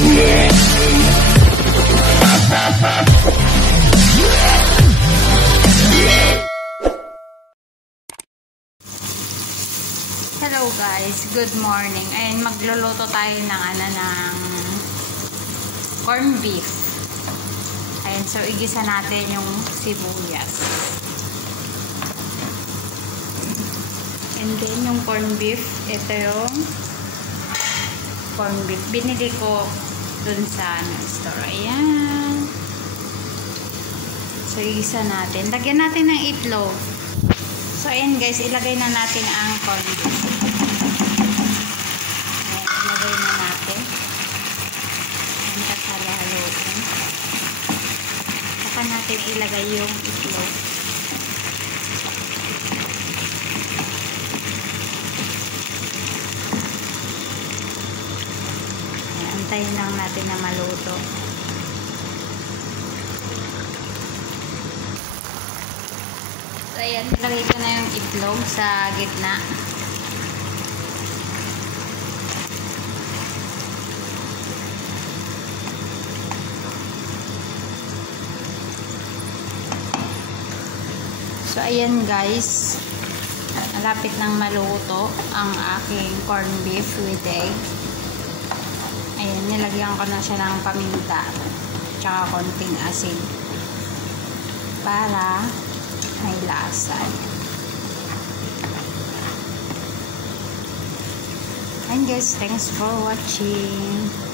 Hello guys, good morning. Ayun, magluluto tayo ng corned beef. Ayun, so igisa natin yung sibuyas. And then yung corned beef, ito yung corned beef. Binili ko dun sa store. Ayan. So igisa natin. Lagyan natin ng itlog. So, ayan guys, ilagay na natin ang corned beef. Ayan, ilagay na natin. Ayan, kasalalutin. Saka natin ilagay yung itlog. Ayan, antayin lang natin na maluto. Ayan, ilagay ko na yung itlog sa gitna. So, ayan guys. Malapit nang maluto ang aking corned beef with egg. Ayan, nilagyan ko na siya ng paminta. Tsaka konting asin. Para may lasa. And guys, thanks for watching.